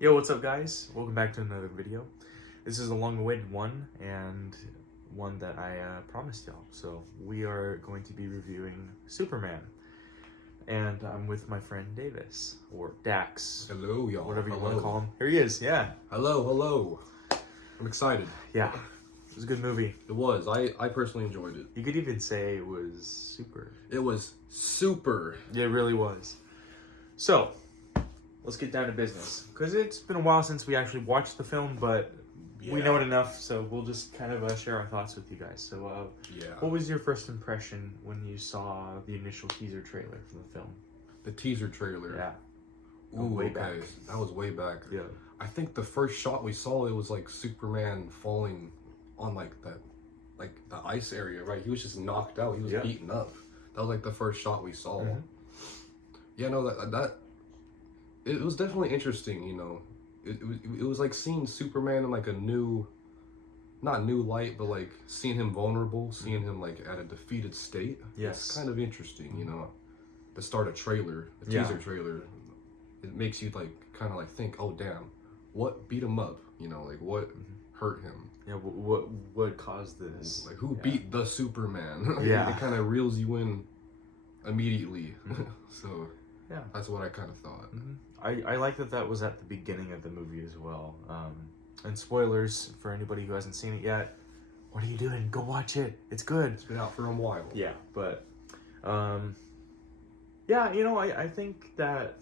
Yo, what's up guys? Welcome back to another video. This is a long-awaited one, and one that I promised y'all. So we are going to be reviewing Superman. And I'm with my friend Davis, or Dax. Hello, y'all. Whatever you Hello. want to call him. Here he is, yeah. Hello. I'm excited. Yeah, it was a good movie. It was. I personally enjoyed it. You could even say it was super. It was super. Yeah, it really was. So, let's get down to business. Because it's been a while since we actually watched the film, but we know it enough, so we'll just kind of share our thoughts with you guys. So, what was your first impression when you saw the initial teaser trailer for the film? The teaser trailer. Yeah. Ooh, way okay. back. That was way back. Yeah. I think the first shot we saw, it was like Superman falling on like the ice area, right? He was just knocked out. He was beaten up. That was like the first shot we saw. Mm-hmm. Yeah, no, it was definitely interesting, you know. It was like seeing Superman in like a new, not new light, but like seeing him vulnerable, seeing him like at a defeated state. Yes. It's kind of interesting, you know. To start a trailer, a teaser trailer, it makes you like kind of like think, oh damn, what beat him up? You know, like what hurt him? Yeah, what caused this? Like who beat the Superman? Yeah. It kind of reels you in immediately. So Yeah. that's what I kind of thought. I like that was at the beginning of the movie as well. And spoilers for anybody who hasn't seen it yet. What are you doing? Go watch it. It's good. It's been out for a while. Yeah, but yeah, you know, I think that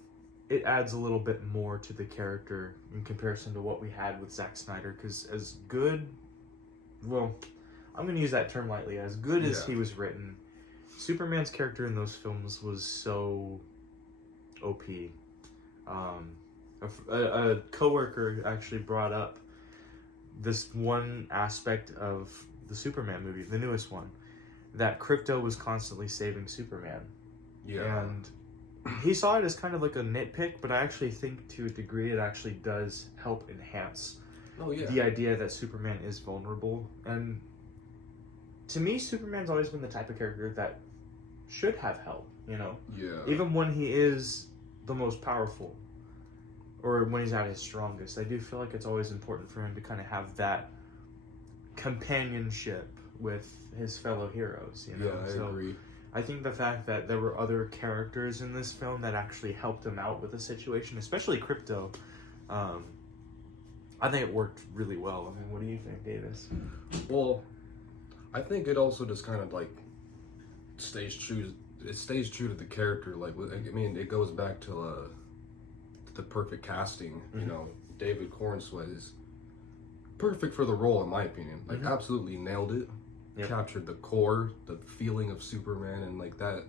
it adds a little bit more to the character in comparison to what we had with Zack Snyder, because as good, well, I'm going to use that term lightly, as good as he was written, Superman's character in those films was so OP. A coworker actually brought up this one aspect of the Superman movie, the newest one, that Krypto was constantly saving Superman. Yeah. And he saw it as kind of like a nitpick, but I actually think to a degree it actually does help enhance the idea that Superman is vulnerable. And to me, Superman's always been the type of character that should have help, you know? Yeah. Even when he is the most powerful, or when he's at his strongest, I do feel like it's always important for him to kind of have that companionship with his fellow heroes, you know? Yeah, I agree. I think the fact that there were other characters in this film that actually helped him out with the situation, especially Krypto, I think it worked really well. I mean, what do you think, Davis? Well, I think it also just kind of like stays true. It stays true to the character. Like, I mean, it goes back to the perfect casting. You know, David Cornsweet is perfect for the role, in my opinion. Like, absolutely nailed it. Captured the core, the feeling of Superman, and like that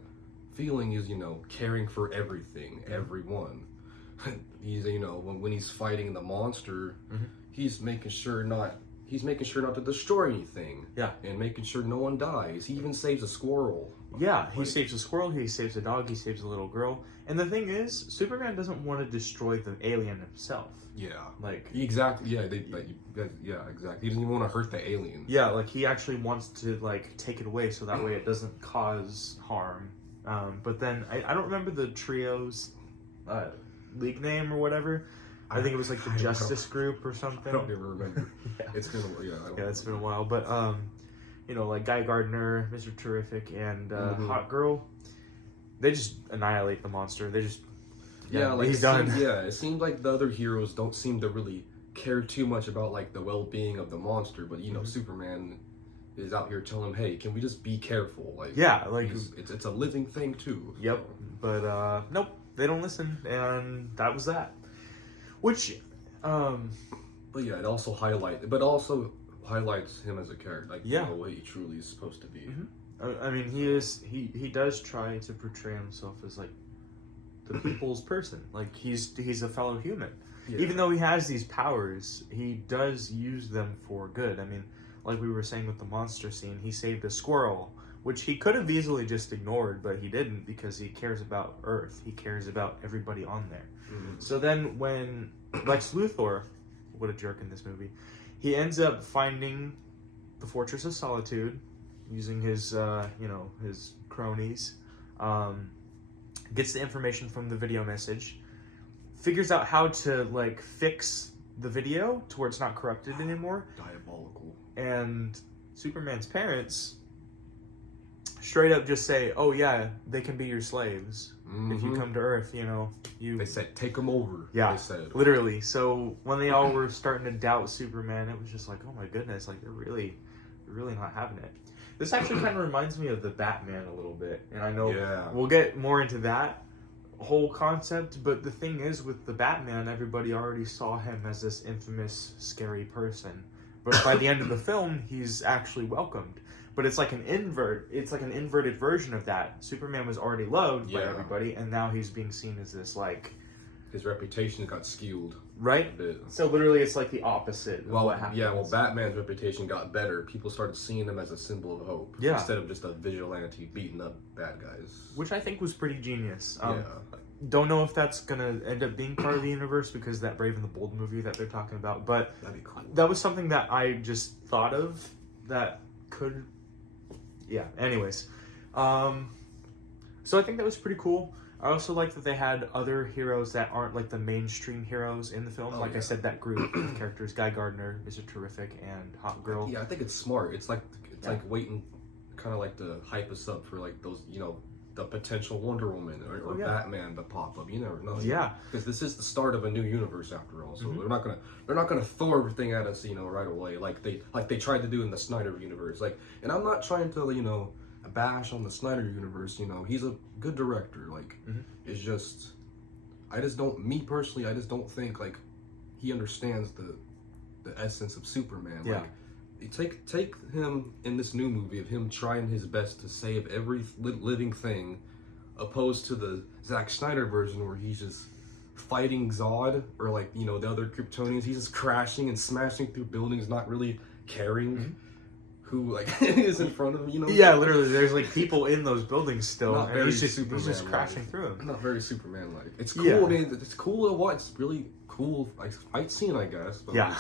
feeling is, you know, caring for everything, everyone. He's, you know, when he's fighting the monster, he's making sure not to destroy anything. Yeah. And making sure no one dies. He even saves a squirrel. Yeah, he saves a squirrel, he saves a dog, he saves a little girl. And the thing is, Superman doesn't want to destroy the alien himself. Yeah. Like... Exactly, yeah, exactly. He doesn't even want to hurt the alien. Yeah, like, he actually wants to, like, take it away so that way it doesn't cause harm. But then, I don't remember the trio's league name or whatever. I think it was, like, the Justice Group or something. I don't even remember. It's been it's been a while. But, you know, like Guy Gardner, Mr. Terrific, and Hot Girl, they just annihilate the monster. They just... like he's done. It seemed like the other heroes don't seem to really care too much about like the well-being of the monster, but you know, Superman is out here telling him, "Hey, can we just be careful?" Like, like it's a living thing too. Yep, but nope, they don't listen, and that was that. Which, but yeah, it also highlights him as a character, like the way he truly is supposed to be. I mean, he does try to portray himself as like the people's person. Like he's a fellow human. Yeah. Even though he has these powers, he does use them for good. I mean, like we were saying with the monster scene, he saved a squirrel, which he could have easily just ignored, but he didn't because he cares about Earth. He cares about everybody on there. So then when Lex Luthor, what a jerk in this movie, he ends up finding the Fortress of Solitude using his, his cronies, gets the information from the video message, figures out how to like fix the video to where it's not corrupted anymore. Diabolical. And Superman's parents straight up just say, "Oh yeah, they can be your slaves if you come to Earth." You know, They said, "Take them over." Yeah, they said. literally. So when they all were starting to doubt Superman, it was just like, "Oh my goodness!" Like they're really not having it. This actually kind of reminds me of the Batman a little bit, and I know we'll get more into that whole concept. But the thing is, with the Batman, everybody already saw him as this infamous, scary person. But by the end of the film, he's actually welcomed. But it's like an inverted version of that. Superman was already loved by everybody, and now he's being seen as this like. His reputation got skewed. Right? A bit. So literally it's like the opposite of what happens. Yeah, well, Batman's reputation got better. People started seeing him as a symbol of hope. Yeah. Instead of just a vigilante beating up bad guys. Which I think was pretty genius. Yeah. Don't know if that's going to end up being part of the universe because of that Brave and the Bold movie that they're talking about. But that'd be cool. That was something that I just thought of that could... Yeah, anyways. So I think that was pretty cool. I also like that they had other heroes that aren't like the mainstream heroes in the film. I said, that group of characters. Guy Gardner is a terrific and hot girl. Yeah, I think it's smart. It's like like waiting, kind of like to hype us up for like those, you know, the potential Wonder Woman or Batman to pop up. You never know. Yeah, because this is the start of a new universe after all. So they're not gonna throw everything at us, you know, right away like they tried to do in the Snyder universe. Like, and I'm not trying to, you know, bash on the Snyder universe. You know, he's a good director. Like, it's just, I just don't think like he understands the essence of Superman. Yeah. Like, take him in this new movie of him trying his best to save every living thing, opposed to the Zack Snyder version where he's just fighting Zod or like, you know, the other Kryptonians. He's just crashing and smashing through buildings, not really caring who like is in front of him. You know? Yeah, literally. There's like people in those buildings still, Not and very he's just crashing through them. Not very Superman like. It's cool. Yeah. I mean, it's cool to watch. It's really cool. Like, fight scene, I guess. But Yeah. like,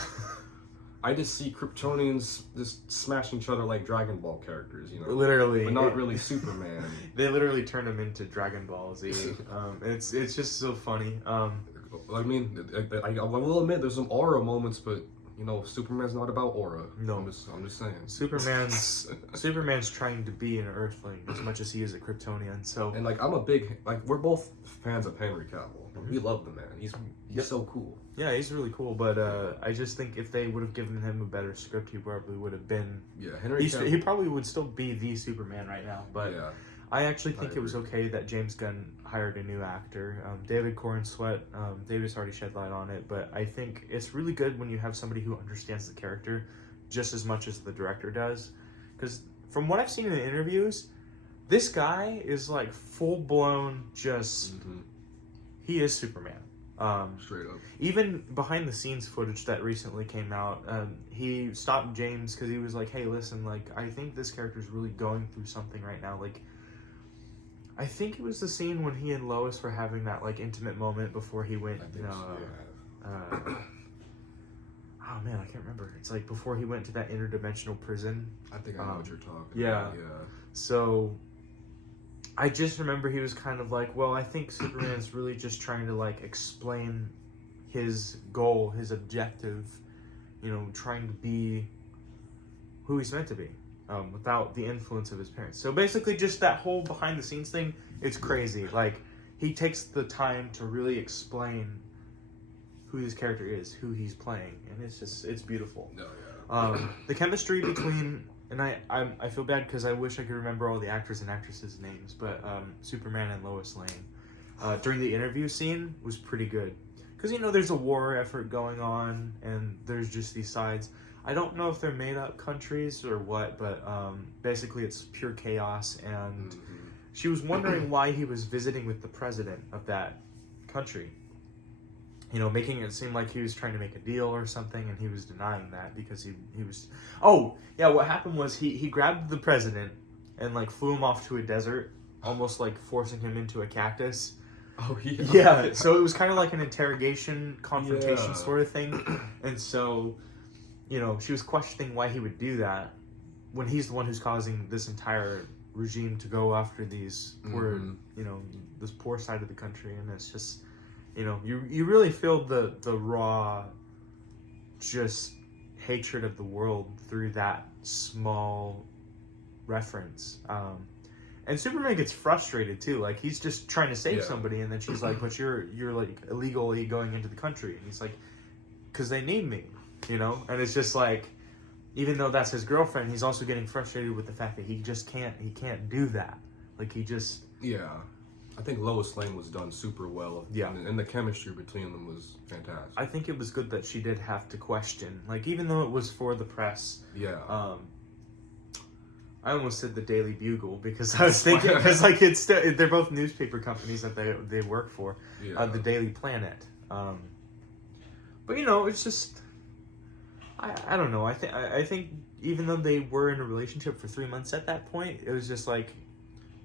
I just see Kryptonians just smashing each other like Dragon Ball characters, you know. Literally, but not really Superman. They literally turn him into Dragon Ball Z. It's just so funny. I mean, I will admit there's some aura moments, but you know, Superman's not about aura. No, I'm just saying. Superman's trying to be an Earthling as much as he is a Kryptonian. So, and like, I'm a big, like, we're both fans of Henry Cavill. We love the man. He's so cool. Yeah, he's really cool. But I just think if they would have given him a better script, he probably would have been. Yeah, Henry Cavill. He probably would still be the Superman right now. But yeah. I actually think it was okay that James Gunn hired a new actor, David Corn Sweat. David's already shed light on it, but I think it's really good when you have somebody who understands the character just as much as the director does. Because from what I've seen in the interviews, this guy is like full blown just. He is Superman. Straight up. Even behind the scenes footage that recently came out, he stopped James because he was like, "Hey, listen, like, I think this character's really going through something right now. Like, I think it was the scene when he and Lois were having that like intimate moment before he went. Oh man, I can't remember. It's like before he went to that interdimensional prison. I think I know what you're talking yeah. about. Yeah. So I just remember he was kind of like, well, I think Superman's really just trying to like explain his goal, his objective, you know, trying to be who he's meant to be. Without the influence of his parents. So basically just that whole behind the scenes thing, it's crazy. Like, he takes the time to really explain who this character is, who he's playing, and it's beautiful. No, yeah. The chemistry between, and I feel bad because I wish I could remember all the actors and actresses' names, but Superman and Lois Lane during the interview scene was pretty good. Because, you know, there's a war effort going on, and there's just these sides. I don't know if they're made up countries or what, but basically it's pure chaos. And she was wondering why he was visiting with the president of that country. You know, making it seem like he was trying to make a deal or something, and he was denying that because he was... Oh, yeah, what happened was he grabbed the president and, like, flew him off to a desert, almost, like, forcing him into a cactus. Oh, yeah. Yeah, so it was kind of like an interrogation, confrontation sort of thing. And so... You know, she was questioning why he would do that when he's the one who's causing this entire regime to go after these poor, you know, this poor side of the country. And You know, you really feel the raw, just hatred of the world through that small reference. And Superman gets frustrated too. Like, he's just trying to save somebody, and then she's like, "But you're like illegally going into the country." And he's like, "'Cause they need me," you know. And it's just like, even though that's his girlfriend, he's also getting frustrated with the fact that he just can't do that. Like, he just I think Lois Lane was done super well. Yeah. And the chemistry between them was fantastic. I think it was good that she did have to question, like, even though it was for the press. Yeah. I almost said the Daily Bugle because I was thinking, because like they're both newspaper companies that they work for, the Daily Planet. But you know, it's just, I don't know. I think even though they were in a relationship for 3 months at that point, it was just like,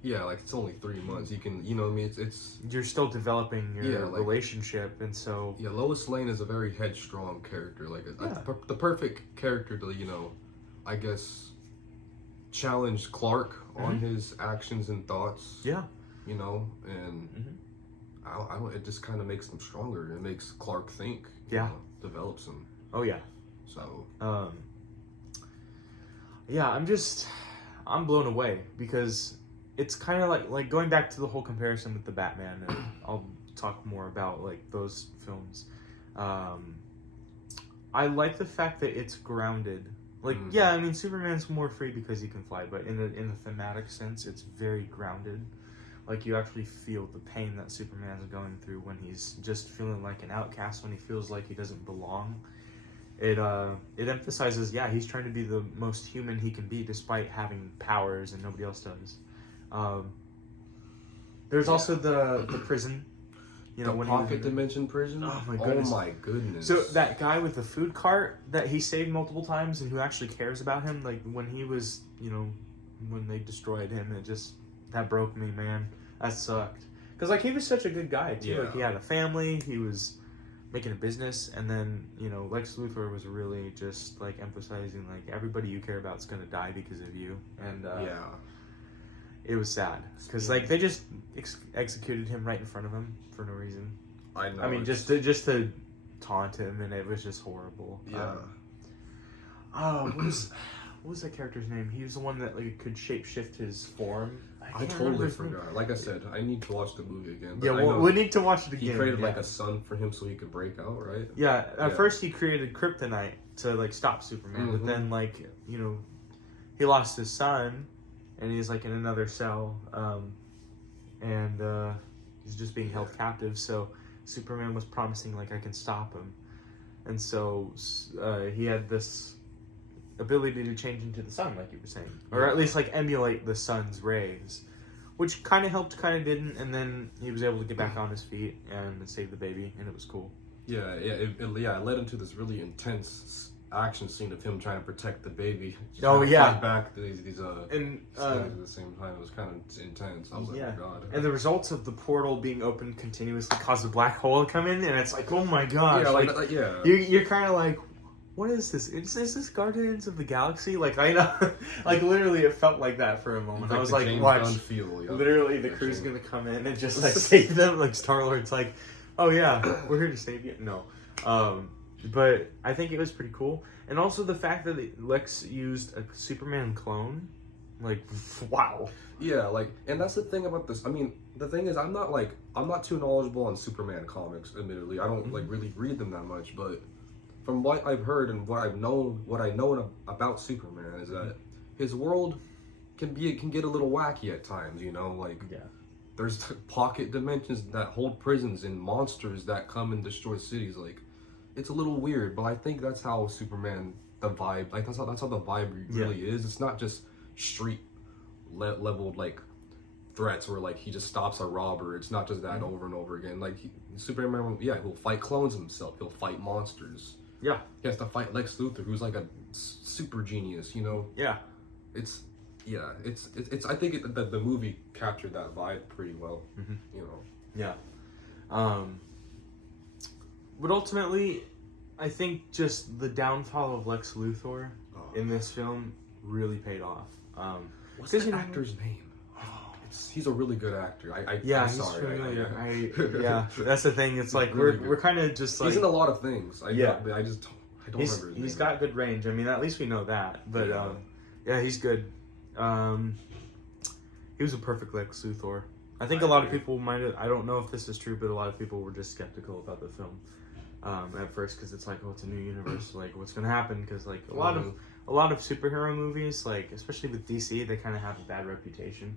yeah, like it's only 3 months. You can, you know what I mean? It's you're still developing your relationship, and so yeah, Lois Lane is a very headstrong character, like the perfect character to, you know, I guess, challenge Clark on his actions and thoughts. Yeah, you know, and I don't. It just kind of makes them stronger. It makes Clark think. Yeah, you know, develops him. Oh yeah. So. Yeah, I'm blown away because it's kind of like going back to the whole comparison with the Batman, and I'll talk more about like those films. I like the fact that it's grounded. Like, yeah, I mean, Superman's more free because he can fly, but in the thematic sense, it's very grounded. Like, you actually feel the pain that Superman's going through when he's just feeling like an outcast, when he feels like he doesn't belong. It emphasizes, yeah, he's trying to be the most human he can be despite having powers and nobody else does. There's also the prison. You know, the when pocket dimension prison. Oh my goodness! Oh my goodness! So that guy with the food cart that he saved multiple times and who actually cares about him, like when he was, you know, when they destroyed him, that broke me, man. That sucked. Because like he was such a good guy too. Yeah. Like he had a family, he was making a business, and then you know Lex Luthor was really just like emphasizing like everybody you care about is gonna die because of you, and it was sad because like they just executed him right in front of him for no reason. I know. I mean, just to taunt him, and it was just horrible. Yeah. What was that character's name? He was the one that like could shapeshift his form. I totally forgot. Like I said, I need to watch the movie again. Yeah, we need to watch it again. He created like a sun for him so he could break out, right? Yeah. At first, he created kryptonite to like stop Superman, but then like you know, he lost his son, and he's like in another cell, and he's just being held captive. So Superman was promising like I can stop him, and so he had this ability to change into the sun, like you were saying, or at least like emulate the sun's rays, which kind of helped, kind of didn't, and then he was able to get back on his feet and save the baby, and it was cool. Yeah, it led into this really intense action scene of him trying to protect the baby. Fight back these and at the same time. It was kind of intense. I was like, oh god. And the results of the portal being opened continuously caused a black hole to come in, and it's like, oh my gosh. Yeah, You're kind of like, what is this? Is this Guardians of the Galaxy? Like, I know, like literally, it felt like that for a moment. I was like, watch, literally, the crew's gonna come in and just like save them. Like Star-Lord's like, oh yeah, we're here to save you. No, but I think it was pretty cool, and also the fact that Lex used a Superman clone, like, wow. Yeah, like, and that's the thing about this. I mean, the thing is, I'm not too knowledgeable on Superman comics. Admittedly, I don't like really read them that much, but from what I've heard and what I know about Superman is that his world can get a little wacky at times. You know, like there's pocket dimensions that hold prisons and monsters that come and destroy cities. Like, it's a little weird, but I think that's how Superman, the vibe, like that's how the vibe really is. It's not just street leveled like threats where like he just stops a robber. It's not just that over and over again. Like Superman, he'll fight clones himself. He'll fight monsters. Yeah, he has to fight Lex Luthor, who's like a super genius, you know. Yeah, it's. I think the movie captured that vibe pretty well, you know. Yeah, but ultimately, I think just the downfall of Lex Luthor in this film really paid off. What's the actor's name? he's a really good actor. Yeah, I'm he's sorry. familiar. Yeah, that's the thing. It's like Really we're kind of just like he's in a lot of things. I don't remember his he's name. got good range. I mean, at least we know that. But yeah, he's good. He was a perfect Lex Luthor. I think a lot of people might have, I don't know if this is true, but a lot of people were just skeptical about the film at first because it's like, oh, it's a new universe. Like, what's going to happen? Because like a lot of superhero movies, like especially with DC, they kind of have a bad reputation.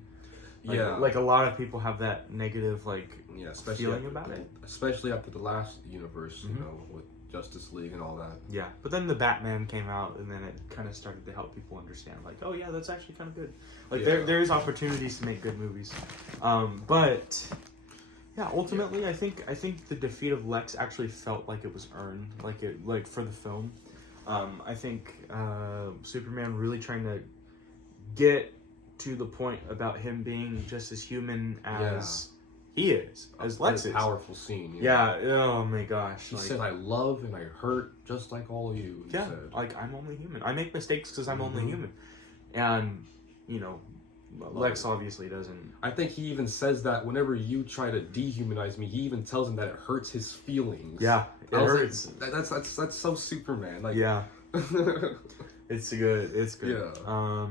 Like, like a lot of people have that negative feeling about it. Especially after the last universe, you know, with Justice League and all that. Yeah, but then the Batman came out, and then it kind of started to help people understand, like, oh yeah, that's actually kind of good. Like there is opportunities to make good movies, but yeah, ultimately, I think the defeat of Lex actually felt like it was earned, like for the film. I think Superman really trying to get to the point about him being just as human as he is, as Lex is. Powerful scene. Yeah. Oh my gosh. He said, "I love and I hurt just like all of you." Yeah. Like I'm only human. I make mistakes because I'm only human, and you know, Lex obviously doesn't. I think he even says that whenever you try to dehumanize me, he even tells him that it hurts his feelings. Yeah, it hurts. Like, that's so Superman. Like, yeah, it's good. It's good. Yeah.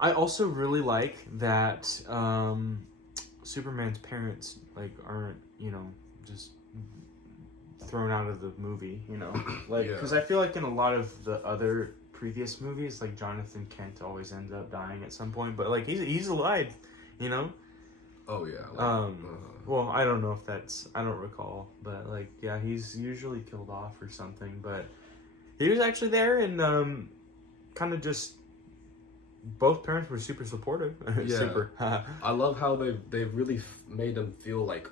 I also really like that Superman's parents aren't just thrown out of the movie. Because I feel like in a lot of the other previous movies, like Jonathan Kent always ends up dying at some point, but like he's alive, Oh yeah. Well, I don't know if I don't recall, but he's usually killed off or something. But he was actually there and kind of just. Both parents were super supportive. Yeah. Super. I love how they've really made them feel like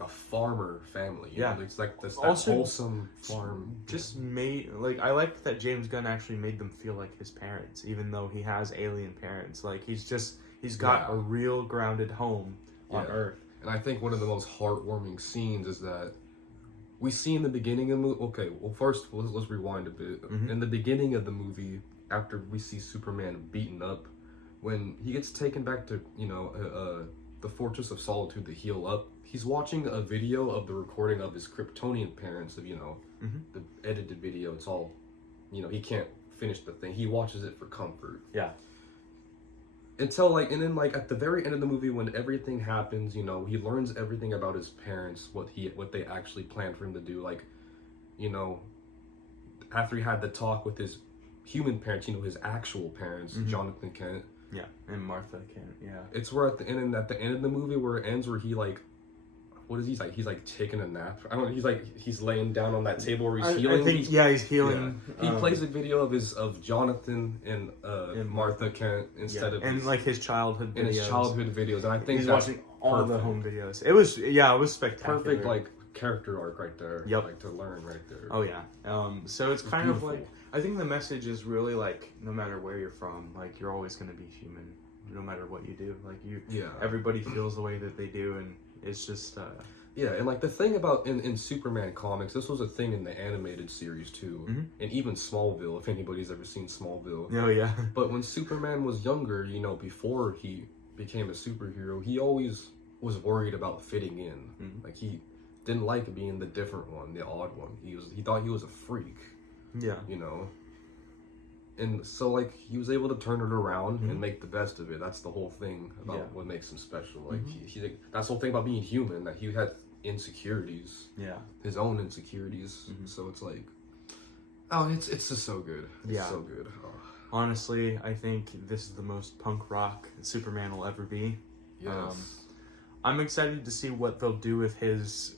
a farmer family. You know? It's like this wholesome farm. Just made I like that James Gunn actually made them feel like his parents, even though he has alien parents. Like he's got a real grounded home on Earth. And I think one of the most heartwarming scenes is that we see in the beginning of the movie. Okay, well first let's rewind a bit. In the beginning of the movie, after we see Superman beaten up, when he gets taken back to the Fortress of Solitude to heal up, he's watching a video of the recording of his Kryptonian parents of the edited video. It's all he can't finish the thing. He watches it for comfort. Yeah. Until and then at the very end of the movie, when everything happens, he learns everything about his parents, what they actually planned for him to do. After he had the talk with his human parents, his actual parents, Jonathan Kent. Yeah, and Martha Kent. Yeah. It's where at the end of the movie where it ends, where he what is he like? He's taking a nap. I don't know. He's laying down on that table where he's healing. I think he's healing. Yeah. He plays a video of Jonathan and Martha Kent instead of his childhood videos. And I think he's watching all the home videos. It was spectacular. Perfect character arc right there. Yep. To learn right there. Oh yeah. So it's kind of I think the message is really no matter where you're from, you're always going to be human, no matter what you do. Everybody feels the way that they do, and it's just. Yeah, and the thing about in Superman comics, this was a thing in the animated series too, and even Smallville. If anybody's ever seen Smallville. Oh yeah. But when Superman was younger, before he became a superhero, he always was worried about fitting in. He didn't like being the different one, the odd one. He thought he was a freak. Yeah. And so he was able to turn it around and make the best of it. That's the whole thing about what makes him special. That's the whole thing about being human, that he had insecurities. Yeah. His own insecurities. So it's it's just so good. It's so good. Oh. Honestly, I think this is the most punk rock Superman will ever be. Yes. I'm excited to see what they'll do with his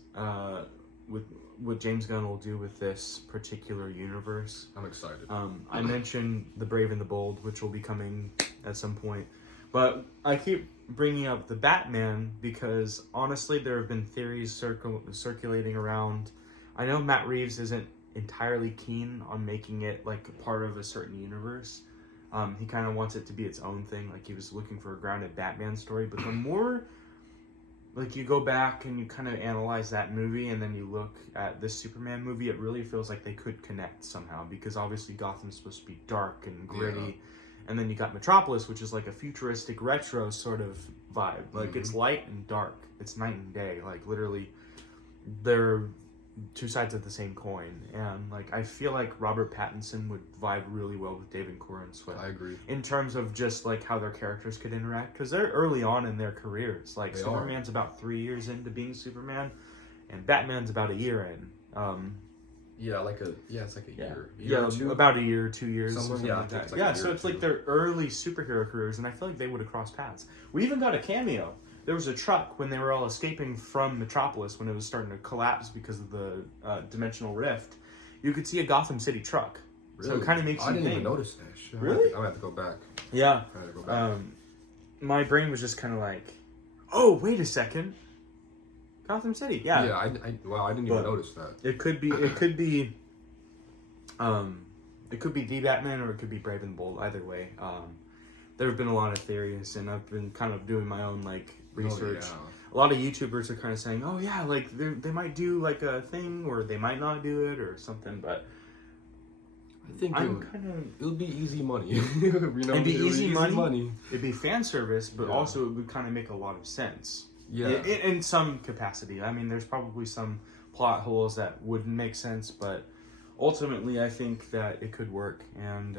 with what James Gunn will do with this particular universe. I'm excited. I mentioned The Brave and the Bold, which will be coming at some point. But I keep bringing up the Batman because, honestly, there have been theories circulating around. I know Matt Reeves isn't entirely keen on making it part of a certain universe. He kind of wants it to be its own thing. He was looking for a grounded Batman story. But the more... you go back and you kind of analyze that movie and then you look at this Superman movie, it really feels like they could connect somehow because obviously Gotham's supposed to be dark and gritty And then you got Metropolis, which is like a futuristic retro sort of vibe. Like it's light and dark. It's night and day. Like literally, they're two sides of the same coin. And like I feel like Robert Pattinson would vibe really well with David Corenswet. I agree. In terms of just like how their characters could interact, because they're early on in their careers. Like Superman's about 3 years into being Superman, and Batman's about a year in. It's like a year. Yeah, about a year, 2 years, something like that. It's like Yeah, so it's like their early superhero careers, and I feel like they would have crossed paths. We even got a cameo. There was a truck when they were all escaping from Metropolis when it was starting to collapse because of the dimensional rift. You could see a Gotham City truck. Really? So it kind of makes you think. I didn't even notice that. Shit. Really? I'm gonna have to go back. Yeah. I had to go back. My brain was just kind of like, oh, wait a second. Gotham City, yeah. Yeah, I didn't even notice that. It could be the Batman or it could be Brave and the Bold. Either way, there have been a lot of theories, and I've been kind of doing my own like research. Oh, yeah. A lot of YouTubers are kind of saying, "Oh yeah, like they might do like a thing, or they might not do it, or something." But I think it would be easy money. It'd be easy money. It'd be fan service, but also it would kind of make a lot of sense. Yeah, in some capacity. I mean, there's probably some plot holes that wouldn't make sense, but ultimately, I think that it could work. And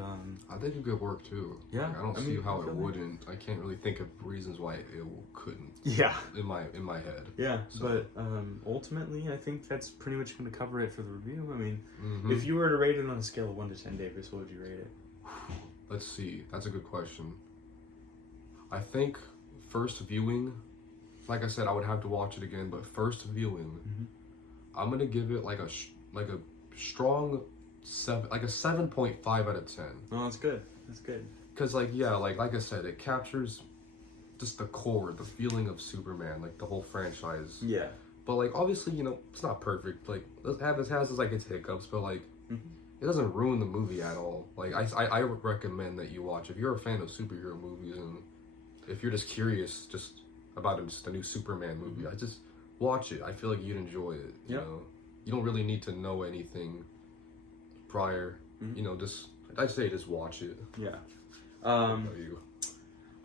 I think it could work too. Yeah, like, I don't see how it wouldn't. I can't really think of reasons why it couldn't. Yeah, in my head. Yeah, so. But ultimately, I think that's pretty much going to cover it for the review. I mean, if you were to rate it on a scale of 1 to 10, Davis, what would you rate it? Let's see. That's a good question. I think first viewing. Like I said, I would have to watch it again, but first viewing, I'm gonna give it like a strong 7, like a 7.5 out of 10. Oh, that's good. That's good. Cause like I said, it captures just the core, the feeling of Superman, like the whole franchise. Yeah. But like obviously, it's not perfect. Like it has like its hiccups, but like it doesn't ruin the movie at all. Like I recommend that you watch if you're a fan of superhero movies, and if you're just curious, just about the new Superman movie. I just watch it. I feel like you'd enjoy it. You know, you don't really need to know anything prior. I'd say just watch it. Yeah.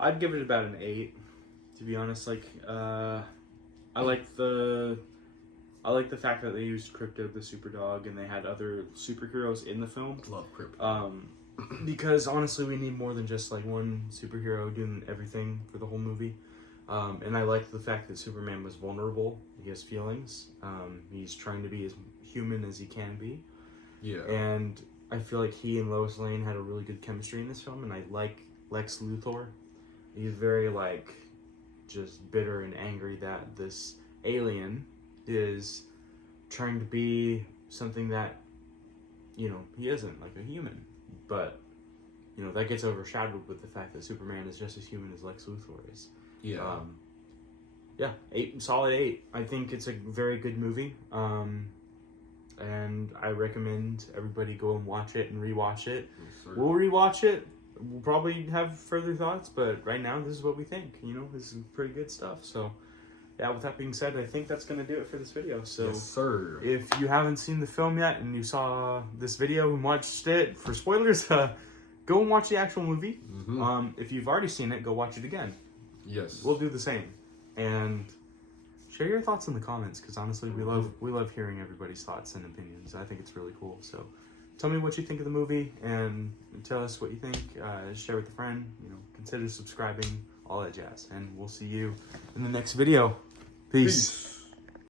I'd give it about an 8. To be honest, like I like the fact that they used Crypto the Superdog and they had other superheroes in the film. Love Crypto. Because honestly, we need more than just like one superhero doing everything for the whole movie. And I like the fact that Superman was vulnerable. He has feelings. He's trying to be as human as he can be. Yeah. And I feel like he and Lois Lane had a really good chemistry in this film. And I like Lex Luthor. He's very like just bitter and angry that this alien is trying to be something that, he isn't, like a human. But, that gets overshadowed with the fact that Superman is just as human as Lex Luthor is. Yeah. 8, solid 8. I think it's a very good movie. And I recommend everybody go and watch it and rewatch it. Yes, we'll rewatch it. We'll probably have further thoughts, but right now this is what we think. This is pretty good stuff. So, yeah, with that being said, I think that's going to do it for this video. So, yes, sir. If you haven't seen the film yet and you saw this video and watched it for spoilers, go and watch the actual movie. If you've already seen it, go watch it again. Yes. We'll do the same. And share your thoughts in the comments, because honestly, we love hearing everybody's thoughts and opinions. I think it's really cool. So tell me what you think of the movie and tell us what you think. Share with a friend. Consider subscribing, all that jazz. And we'll see you in the next video. Peace.